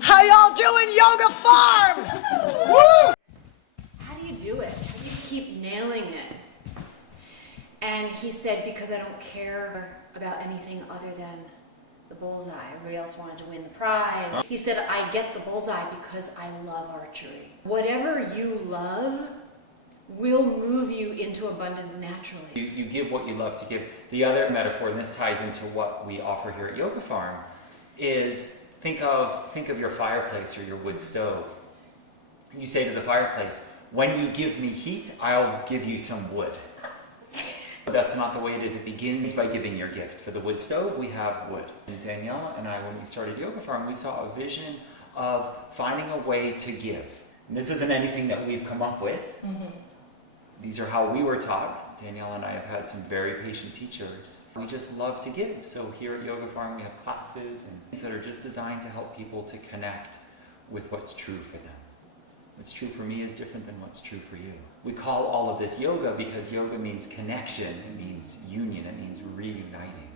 How y'all doing, Yoga Farm? Woo! How do you do it? How do you keep nailing it? And he said, because I don't care about anything other than the bullseye. Everybody else wanted to win the prize. He said, I get the bullseye because I love archery. Whatever you love will move you into abundance naturally. You give what you love to give. The other metaphor, and this ties into what we offer here at Yoga Farm, is think of your fireplace or your wood stove. You say to the fireplace, when you give me heat, I'll give you some wood. That's not the way it is. It begins by giving your gift. For the wood stove, we have wood. And Daniela and I, when we started Yoga Farm, we saw a vision of finding a way to give. And this isn't anything that we've come up with. Mm-hmm. These are how we were taught. Daniela and I have had some very patient teachers. We just love to give. So here at Yoga Farm, we have classes and things that are just designed to help people to connect with what's true for them. What's true for me is different than what's true for you. We call all of this yoga because yoga means connection, it means union, it means reuniting.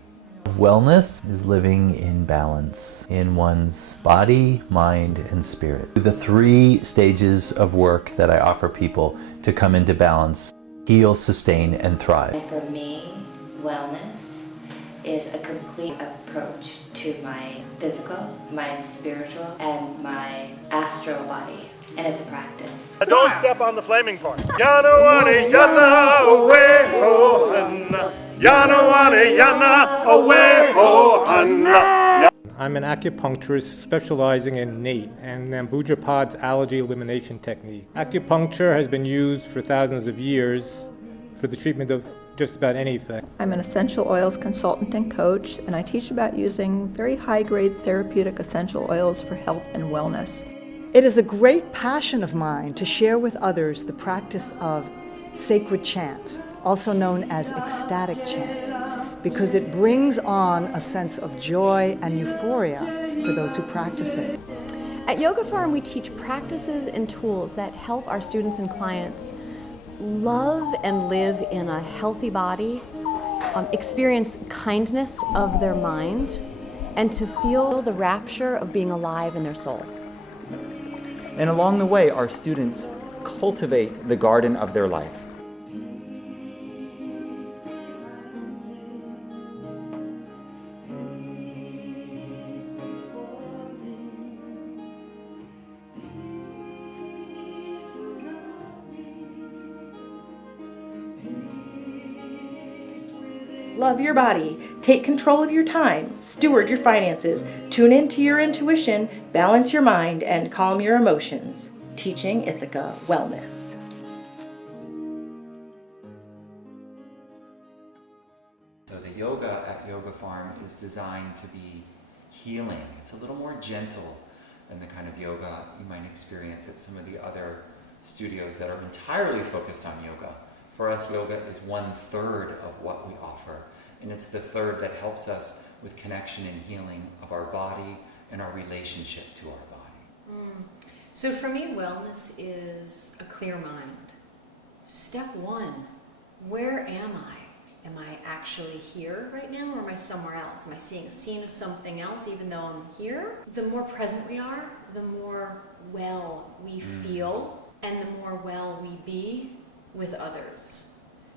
Wellness is living in balance in one's body, mind, and spirit. The 3 stages of work that I offer people to come into balance: heal, sustain, and thrive. And for me, wellness is a complete approach to my physical, my spiritual, and my astral body. And it's a practice. Don't step on the flaming point. Yana wani yana away ho anna. Yana wani yana away ho anna. I'm an acupuncturist specializing in NATE and Nambuja allergy elimination technique. Acupuncture has been used for thousands of years for the treatment of just about anything. I'm an essential oils consultant and coach, and I teach about using very high-grade therapeutic essential oils for health and wellness. It is a great passion of mine to share with others the practice of sacred chant, also known as ecstatic chant, because it brings on a sense of joy and euphoria for those who practice it. At Yoga Farm, we teach practices and tools that help our students and clients love and live in a healthy body, experience kindness of their mind, and to feel the rapture of being alive in their soul. And along the way, our students cultivate the garden of their life. Love your body, take control of your time, steward your finances, tune into your intuition, balance your mind, and calm your emotions. Teaching Ithaca Wellness. So the yoga at Yoga Farm is designed to be healing. It's a little more gentle than the kind of yoga you might experience at some of the other studios that are entirely focused on yoga. For us, yoga is 1/3 of what we offer, and it's the third that helps us with connection and healing of our body and our relationship to our body. So for me, wellness is a clear mind. Step 1, where am I? Am I actually here right now, or am I somewhere else? Am I seeing a scene of something else even though I'm here? The more present we are, the more well we feel, and the more well we be with others.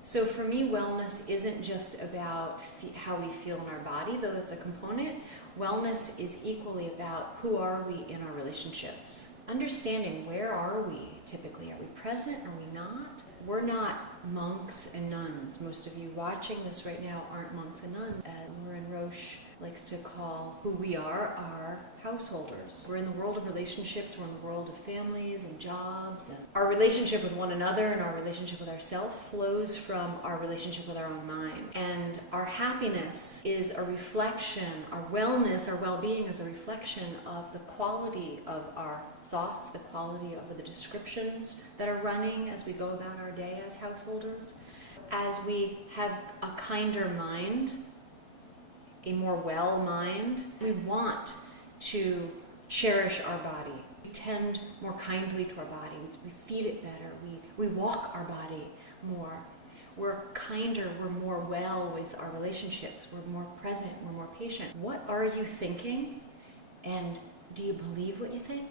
So for me, wellness isn't just about how we feel in our body, though that's a component. Wellness is equally about who are we in our relationships. Understanding where are we typically. Are we present? Are we not? We're not monks and nuns. Most of you watching this right now aren't monks and nuns. And Marin Roche likes to call who we are our householders. We're in the world of relationships, we're in the world of families and jobs. And our relationship with one another and our relationship with ourselves flows from our relationship with our own mind. And our happiness is a reflection, our wellness, our well-being is a reflection of the quality of our thoughts, the quality of the descriptions that are running as we go about our day as householders. As we have a kinder mind, a more well mind, we want to cherish our body. We tend more kindly to our body. We feed it better. We walk our body more. We're kinder. We're more well with our relationships. We're more present. We're more patient. What are you thinking? And do you believe what you think?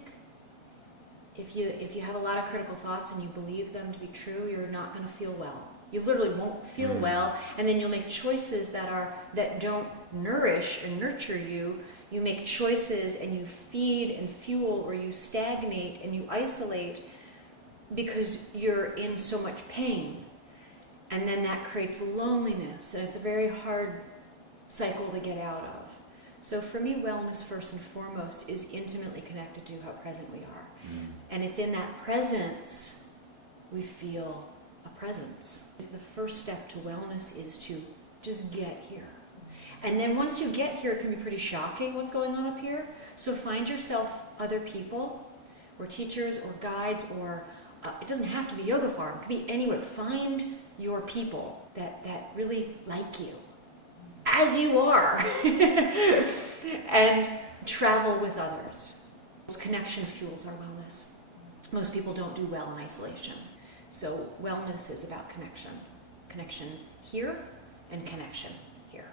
If you have a lot of critical thoughts and you believe them to be true, you're not going to feel well. You literally won't feel well, and then you'll make choices that don't nourish and nurture you. You make choices and you feed and fuel, or you stagnate and you isolate because you're in so much pain. And then that creates loneliness, and it's a very hard cycle to get out of. So for me, wellness first and foremost is intimately connected to how present we are. And it's in that presence we feel a presence. The first step to wellness is to just get here. And then once you get here, it can be pretty shocking what's going on up here. So find yourself other people, or teachers, or guides, or it doesn't have to be Yoga Farm. It could be anywhere. Find your people that really like you, as you are, and travel with others. Connection fuels our wellness. Most people don't do well in isolation. So wellness is about connection. Connection here and connection here.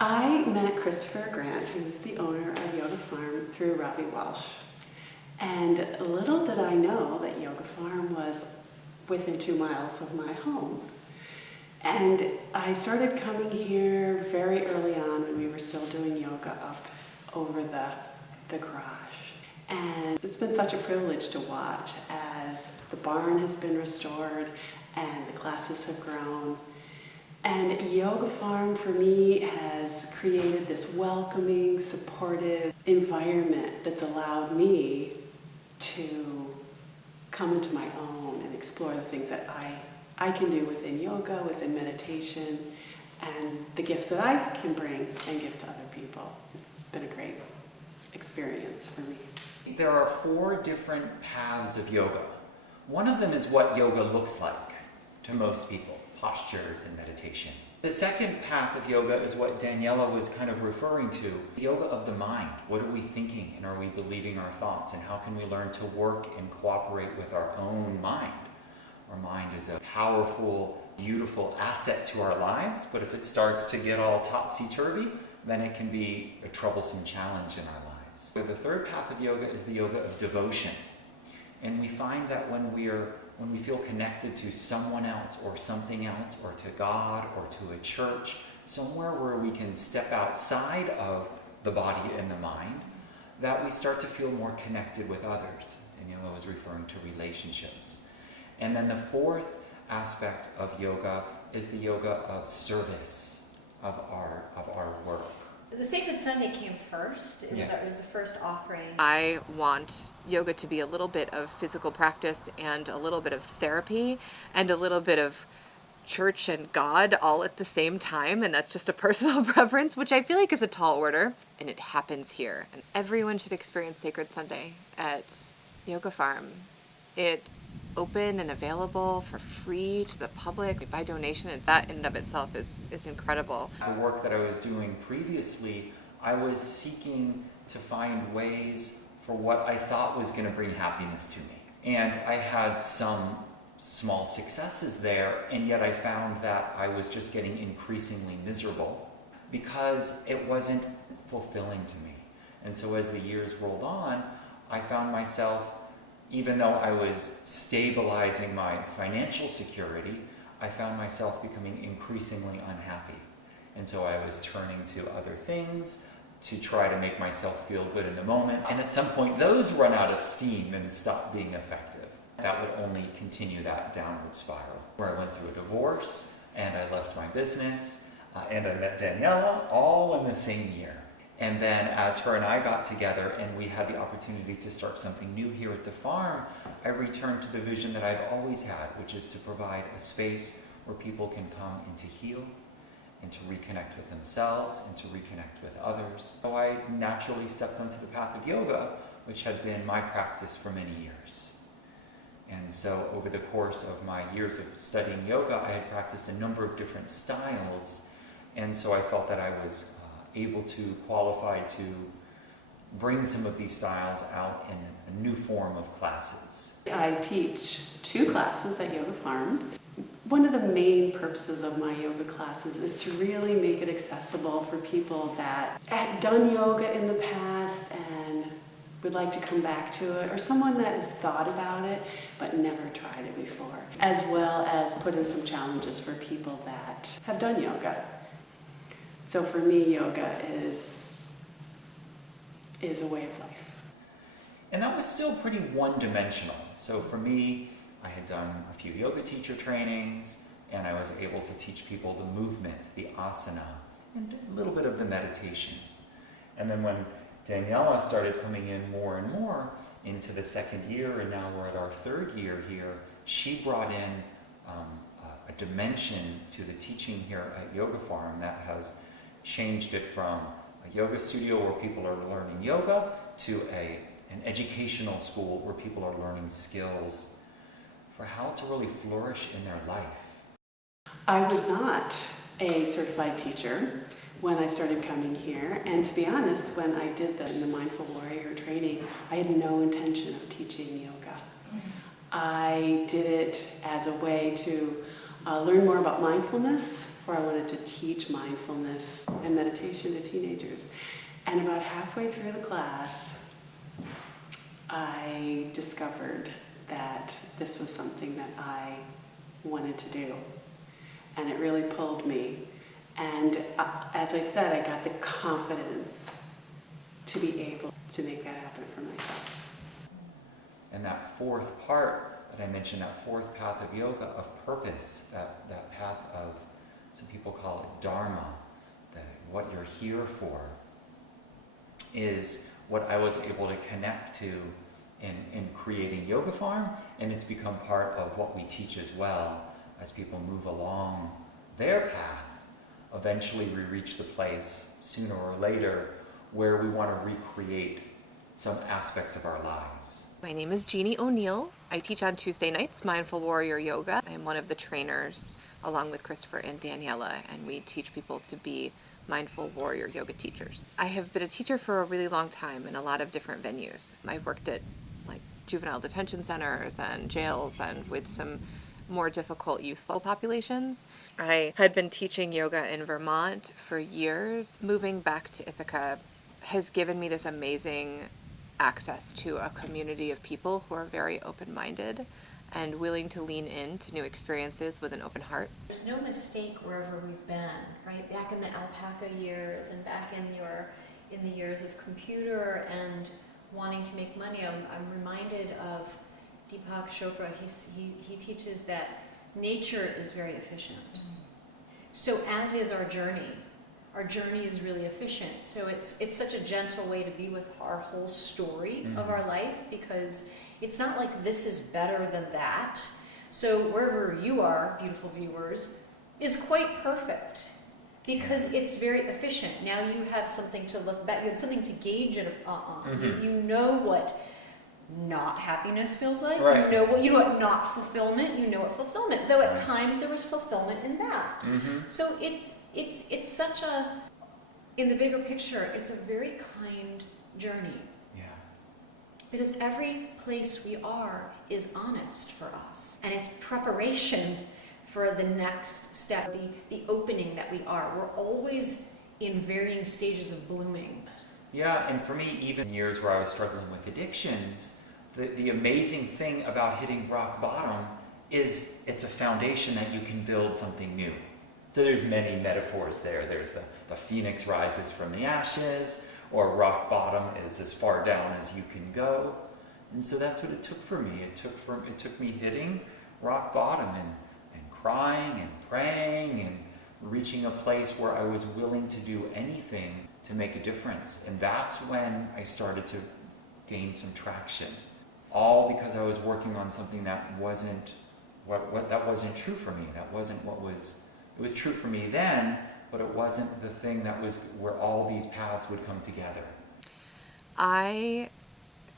I met Christopher Grant, who's the owner of Yoga Farm, through Robbie Walsh. And little did I know that Yoga Farm was within 2 miles of my home. And I started coming here very early on when we were still doing yoga up over the garage. And it's been such a privilege to watch as the barn has been restored and the classes have grown. And Yoga Farm for me has created this welcoming, supportive environment that's allowed me to come into my own and explore the things that I can do within yoga, within meditation, and the gifts that I can bring and give to other people. It's been a great experience for me. There are 4 different paths of yoga. One of them is what yoga looks like to most people, postures and meditation. The second path of yoga is what Daniela was kind of referring to, yoga of the mind. What are we thinking, and are we believing our thoughts, and how can we learn to work and cooperate with our own mind? Our mind is a powerful, beautiful asset to our lives, but if it starts to get all topsy-turvy, then it can be a troublesome challenge in our lives. The third path of yoga is the yoga of devotion. And we find that when we feel connected to someone else or something else, or to God or to a church, somewhere where we can step outside of the body and the mind, that we start to feel more connected with others. Daniela was referring to relationships. And then the fourth aspect of yoga is the yoga of service, of our work. The Sacred Sunday came first. It was the first offering. I want yoga to be a little bit of physical practice and a little bit of therapy and a little bit of church and God all at the same time, and that's just a personal preference, which I feel like is a tall order, and it happens here. And everyone should experience Sacred Sunday at Yoga Farm. It's open and available for free to the public by donation, and that in and of itself is incredible. The work that I was doing previously, I was seeking to find ways for what I thought was going to bring happiness to me. And I had some small successes there, and yet I found that I was just getting increasingly miserable because it wasn't fulfilling to me. And so as the years rolled on, I found myself, even though I was stabilizing my financial security, I found myself becoming increasingly unhappy. And so I was turning to other things to try to make myself feel good in the moment. And at some point, those run out of steam and stop being effective. That would only continue that downward spiral, where I went through a divorce, and I left my business, and I met Daniela, all in the same year. And then as her and I got together and we had the opportunity to start something new here at the farm, I returned to the vision that I've always had, which is to provide a space where people can come and to heal and to reconnect with themselves and to reconnect with others. So I naturally stepped onto the path of yoga, which had been my practice for many years. And so over the course of my years of studying yoga, I had practiced a number of different styles, and so I felt that I was able to qualify to bring some of these styles out in a new form of classes. I teach 2 classes at Yoga Farm. One of the main purposes of my yoga classes is to really make it accessible for people that have done yoga in the past and would like to come back to it, or someone that has thought about it but never tried it before, as well as put in some challenges for people that have done yoga. So for me, yoga is a way of life. And that was still pretty one-dimensional. So for me, I had done a few yoga teacher trainings, and I was able to teach people the movement, the asana, and a little bit of the meditation. And then when Daniela started coming in more and more into the second year, and now we're at our third year here, she brought in a dimension to the teaching here at Yoga Farm that has changed it from a yoga studio where people are learning yoga to an educational school where people are learning skills for how to really flourish in their life. I was not a certified teacher when I started coming here, and to be honest, when I did the Mindful Warrior training, I had no intention of teaching yoga. I did it as a way to learn more about mindfulness, for I wanted to teach mindfulness and meditation to teenagers. And about halfway through the class, I discovered that this was something that I wanted to do. And it really pulled me. And as I said, I got the confidence to be able to make that happen for myself. And that fourth part that I mentioned, that fourth path of yoga, of purpose, that path of, some people call it dharma, that what you're here for, is what I was able to connect to in creating Yoga Farm, and it's become part of what we teach as well as people move along their path. Eventually we reach the place, sooner or later, where we want to recreate some aspects of our lives. My name is Jeannie O'Neill. I teach on Tuesday nights Mindful Warrior Yoga. I am one of the trainers along with Christopher and Daniela, and we teach people to be Mindful Warrior Yoga teachers. I have been a teacher for a really long time in a lot of different venues. I've worked at juvenile detention centers and jails and with some more difficult youthful populations. I had been teaching yoga in Vermont for years. Moving back to Ithaca has given me this amazing access to a community of people who are very open-minded and willing to lean into new experiences with an open heart. There's no mistake wherever we've been, right? Back in the alpaca years and back in the years of computer and wanting to make money, I'm reminded of Deepak Chopra. He teaches that nature is very efficient. So as is our journey. Our journey is really efficient. So it's such a gentle way to be with our whole story of our life, because it's not like this is better than that. So wherever you are, beautiful viewers, is quite perfect, because it's very efficient. Now you have something to look back, you have something to gauge it on. You know what not happiness feels like. Right. You know what not fulfillment. You know what fulfillment. Though at times there was fulfillment in that. So it's such a, in the bigger picture, it's a very kind journey. Yeah. Because every place we are is honest for us, and it's preparation for the next step, the opening that we are. We're always in varying stages of blooming. Yeah, and for me, even years where I was struggling with addictions, the amazing thing about hitting rock bottom is it's a foundation that you can build something new. So there's many metaphors there. There's the phoenix rises from the ashes, or rock bottom is as far down as you can go. And so that's what it took for me. It took me hitting rock bottom and crying and praying and reaching a place where I was willing to do anything to make a difference. And that's when I started to gain some traction. All because I was working on something that wasn't that wasn't true for me. That wasn't it was true for me then, but it wasn't the thing that was where all these paths would come together. I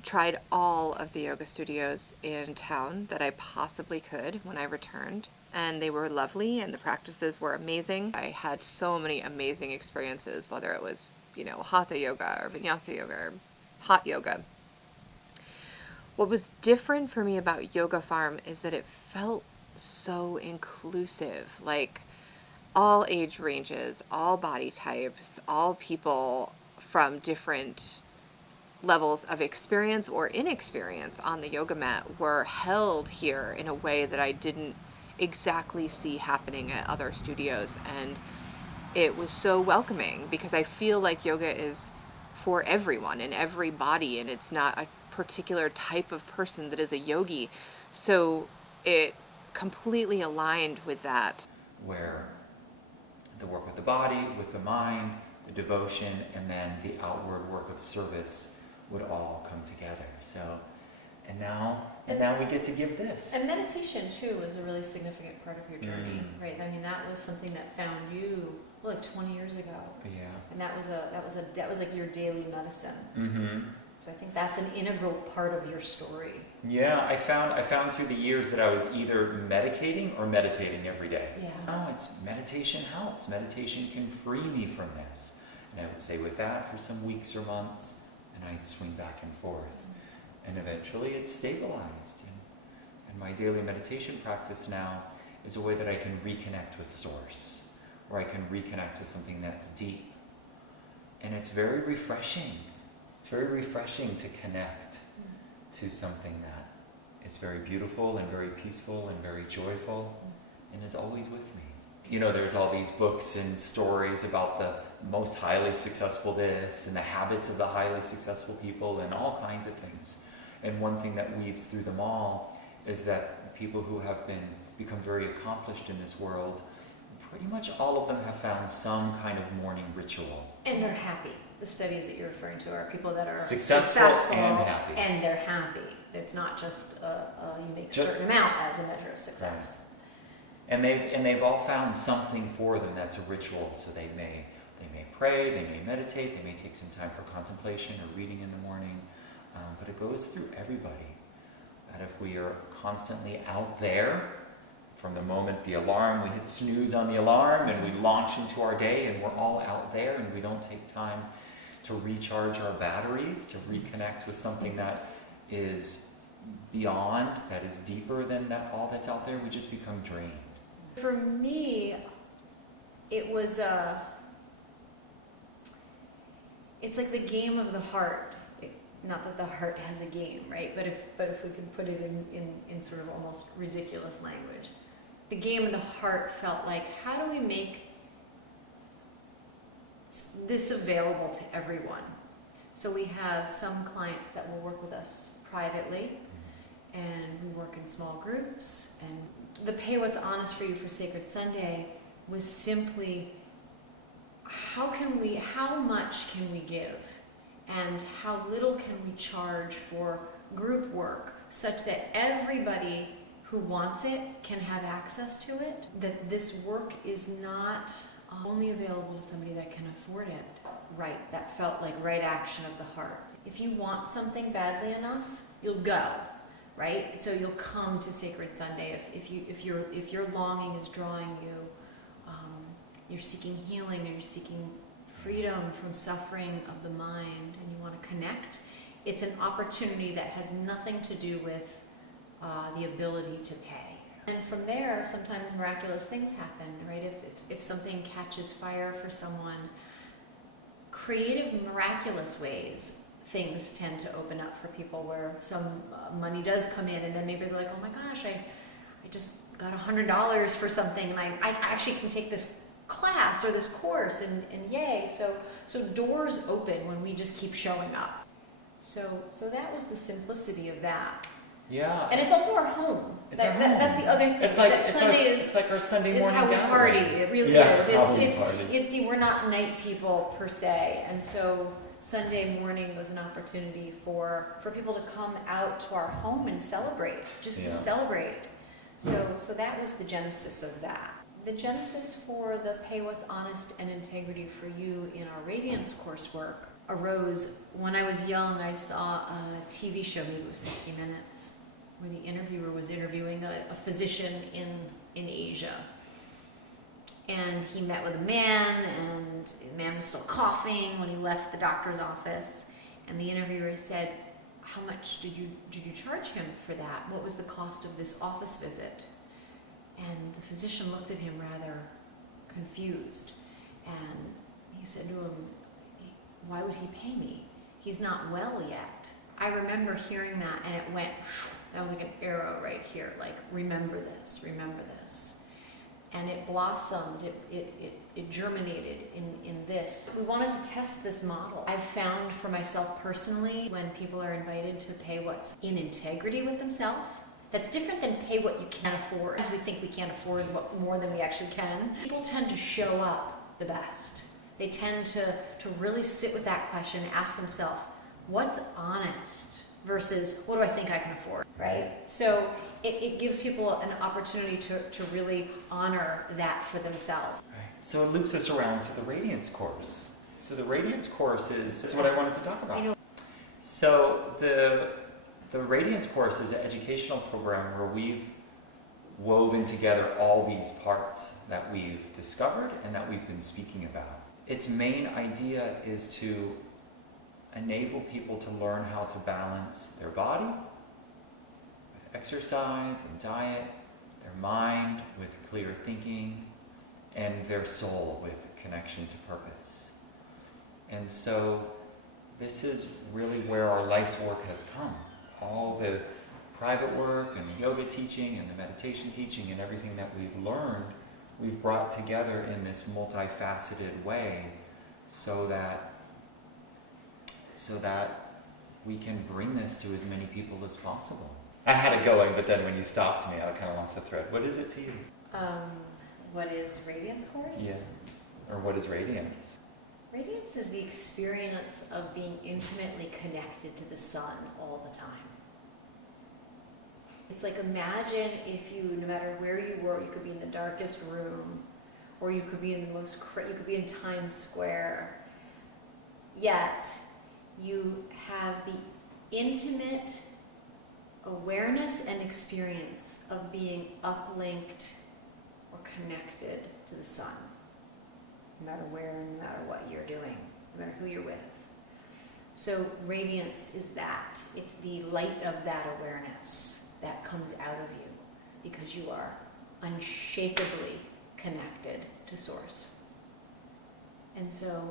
tried all of the yoga studios in town that I possibly could when I returned, and they were lovely and the practices were amazing. I had so many amazing experiences, whether it was, hatha yoga or vinyasa yoga or hot yoga. What was different for me about Yoga Farm is that it felt so inclusive, like all age ranges, all body types, all people from different levels of experience or inexperience on the yoga mat were held here in a way that I didn't exactly see happening at other studios. And it was so welcoming because I feel like yoga is for everyone in every body, and it's not a particular type of person that is a yogi. So it completely aligned with that. Where the work with the body, with the mind, the devotion, and then the outward work of service would all come together. So, and now we get to give this. And meditation too was a really significant part of your journey, right? I mean, that was something that found you like 20 years ago. Yeah. And that was like your daily medicine. Mm-hmm. So I think that's an integral part of your story. Yeah, I found through the years that I was either medicating or meditating every day. Yeah. No, it's meditation helps. Meditation can free me from this. And I would stay with that for some weeks or months, and I'd swing back and forth. And eventually it stabilized. And my daily meditation practice now is a way that I can reconnect with Source, or I can reconnect with something that's deep. And it's very refreshing. It's very refreshing to connect to something that is very beautiful and very peaceful and very joyful and is always with me. You know, there's all these books and stories about the most highly successful this and the habits of the highly successful people and all kinds of things. And one thing that weaves through them all is that people who have become very accomplished in this world, pretty much all of them have found some kind of morning ritual. And they're happy. The studies that you're referring to are people that are successful and happy. And they're happy. It's not just you make a certain amount as a measure of success. Right. And they've all found something for them that's a ritual. So they may pray, they may meditate, they may take some time for contemplation or reading in the morning. But it goes through everybody. That if we are constantly out there, from the moment the alarm, we hit snooze on the alarm and we launch into our day and we're all out there and we don't take time to recharge our batteries, to reconnect with something that is beyond, that is deeper than all that's out there, we just become drained. For me, it was it's like the game of the heart. Not that the heart has a game, right? But if we can put it in sort of almost ridiculous language. The game of the heart felt like, how do we make this available to everyone? So we have some clients that will work with us privately, and we work in small groups. And the Pay What's Honest for You for Sacred Sunday was simply, how much can we give? And how little can we charge for group work such that everybody who wants it can have access to it? That this work is not only available to somebody that can afford it. Right, that felt like right action of the heart. If you want something badly enough, you'll go, right? So you'll come to Sacred Sunday. If your longing is drawing you, you're seeking healing, or you're seeking freedom from suffering of the mind, and you want to connect, it's an opportunity that has nothing to do with the ability to pay. And from there, sometimes miraculous things happen, right? If something catches fire for someone, creative, miraculous ways, things tend to open up for people where some money does come in, and then maybe they're like, oh my gosh, I just got $100 for something, and I actually can take this class or this course, and yay. So doors open when we just keep showing up. So that was the simplicity of that. Yeah. And it's also our home. That's the other thing. It's like our Sunday morning how we gathering. party. It really is. We're not night people per se, and so Sunday morning was an opportunity for people to come out to our home and celebrate, just to celebrate. So that was the genesis of that. The genesis for the Pay What's Honest and Integrity for You in our Radiance coursework arose when I was young. I saw a TV show, maybe it was 60 Minutes, where the interviewer was interviewing a physician in Asia. And he met with a man, and the man was still coughing when he left the doctor's office. And the interviewer said, how much did you charge him for that? What was the cost of this office visit? And the physician looked at him rather confused, and he said to him, why would he pay me? He's not well yet. I remember hearing that, and it went, that was like an arrow right here, like, remember this, remember this. And it blossomed, it germinated in this. We wanted to test this model. I've found for myself personally, when people are invited to pay what's in integrity with themselves, that's different than pay what you can't afford. We think we can't afford more than we actually can. People tend to show up the best. They tend to really sit with that question and ask themselves, what's honest versus what do I think I can afford, right? So it gives people an opportunity to really honor that for themselves. Right. So it loops us around to the Radiance course. So the Radiance course is what I wanted to talk about. So the Radiance course is an educational program where we've woven together all these parts that we've discovered and that we've been speaking about. Its main idea is to enable people to learn how to balance their body with exercise and diet, their mind with clear thinking, and their soul with connection to purpose. And so this is really where our life's work has come. All the private work and the yoga teaching and the meditation teaching and everything that we've learned, we've brought together in this multifaceted way so that we can bring this to as many people as possible. I had it going, but then when you stopped me, I kind of lost the thread. What is it to you? What is Radiance course? Yeah. Or what is Radiance? Radiance is the experience of being intimately connected to the sun all the time. It's like, imagine if you, no matter where you were, you could be in the darkest room, or you could be in you could be in Times Square, yet you have the intimate awareness and experience of being uplinked or connected to the sun, no matter where, no matter what you're doing, no matter who you're with. So radiance is that. It's the light of that awareness that comes out of you because you are unshakably connected to Source. And so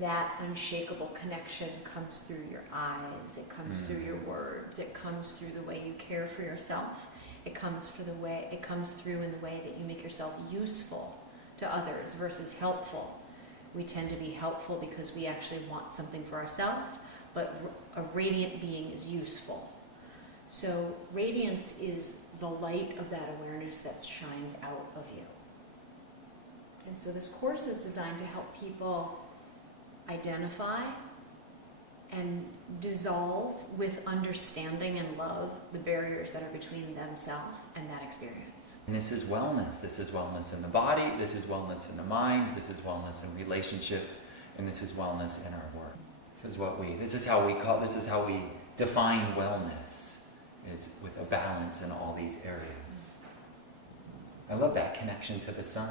that unshakable connection comes through your eyes, it comes through your words, it comes through the way you care for yourself, it comes through in the way that you make yourself useful to others versus helpful. We tend to be helpful because we actually want something for ourselves, but a radiant being is useful. So radiance is the light of that awareness that shines out of you. And so this course is designed to help people identify and dissolve with understanding and love the barriers that are between themselves and that experience. And this is wellness. This is wellness in the body, this is wellness in the mind, this is wellness in relationships, and this is wellness in our work. This is how we define wellness, is with a balance in all these areas. I love that connection to the sun.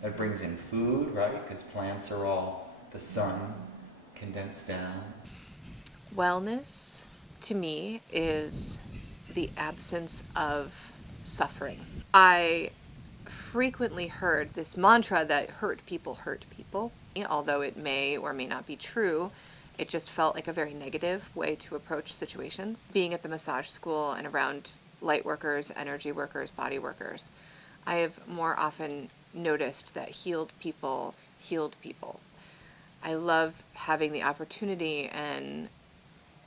That brings in food, right? Because plants are all the sun condensed down. Wellness, to me, is the absence of suffering. I frequently heard this mantra that hurt people. Although it may or may not be true, it just felt like a very negative way to approach situations. Being at the massage school and around light workers, energy workers, body workers, I have more often noticed that healed people healed people. I love having the opportunity and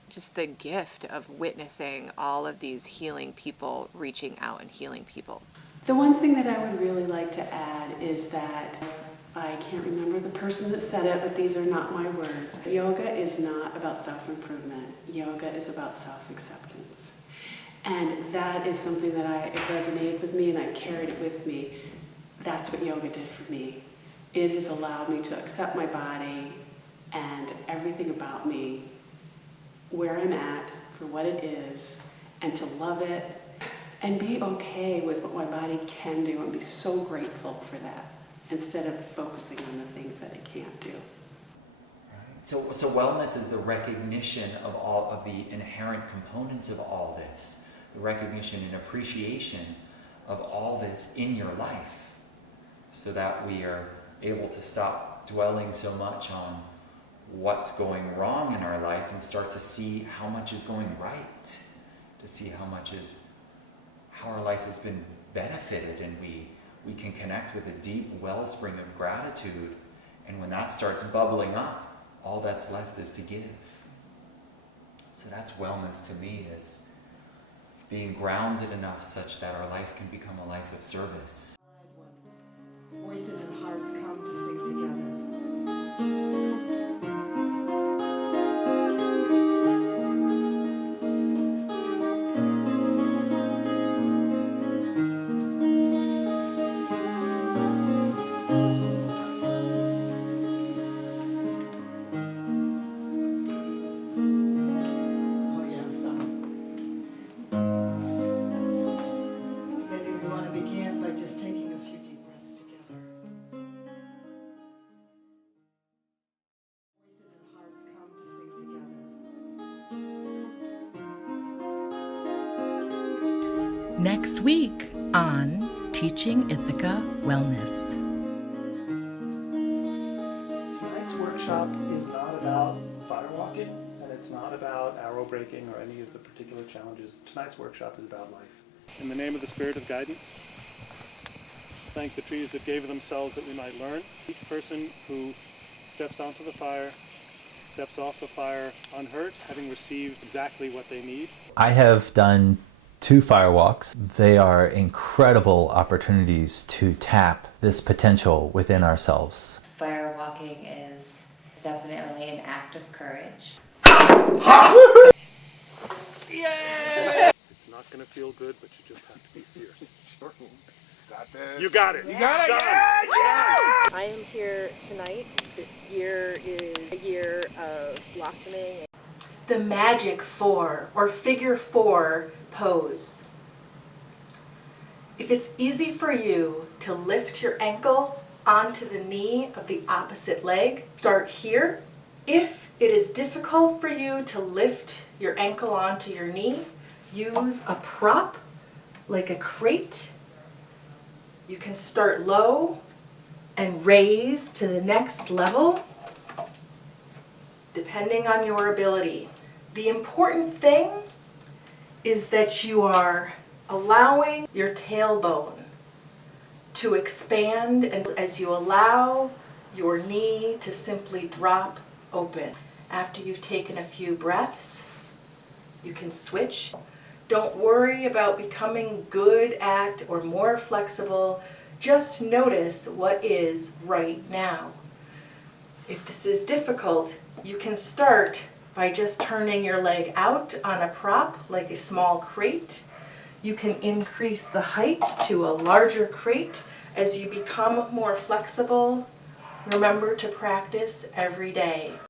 just the gift of witnessing all of these healing people reaching out and healing people. The one thing that I would really like to add is that I can't remember the person that said it, but these are not my words. Yoga is not about self-improvement. Yoga is about self-acceptance. And that is something that it resonated with me and I carried it with me. That's what yoga did for me. It has allowed me to accept my body and everything about me, where I'm at, for what it is, and to love it and be okay with what my body can do and be so grateful for that instead of focusing on the things that it can't do. Right. So wellness is the recognition of all of the inherent components of all this, the recognition and appreciation of all this in your life, so that we are able to stop dwelling so much on what's going wrong in our life and start to see how much is going right, to see how our life has been benefited, and we can connect with a deep wellspring of gratitude. And when that starts bubbling up, all that's left is to give. So that's wellness to me, is being grounded enough such that our life can become a life of service. Voices and hearts come to sing together. Next week on Teaching Ithaca Wellness. Tonight's workshop is not about firewalking, and it's not about arrow breaking or any of the particular challenges. Tonight's workshop is about life. In the name of the Spirit of Guidance, thank the trees that gave themselves that we might learn. Each person who steps onto the fire, steps off the fire unhurt, having received exactly what they need. I have done 2 firewalks. They are incredible opportunities to tap this potential within ourselves. Firewalking is definitely an act of courage. Yeah! It's not going to feel good, but you just have to be fierce. Got this. You got it. You got it. I am here tonight. This year is a year of blossoming. The magic 4 or figure 4 pose. If it's easy for you to lift your ankle onto the knee of the opposite leg, start here. If it is difficult for you to lift your ankle onto your knee, use a prop like a crate. You can start low and raise to the next level, depending on your ability. The important thing is that you are allowing your tailbone to expand, and as you allow your knee to simply drop open. After you've taken a few breaths, you can switch. Don't worry about becoming good at or more flexible. Just notice what is right now. If this is difficult, you can start by just turning your leg out on a prop like a small crate. You can increase the height to a larger crate as you become more flexible. Remember to practice every day.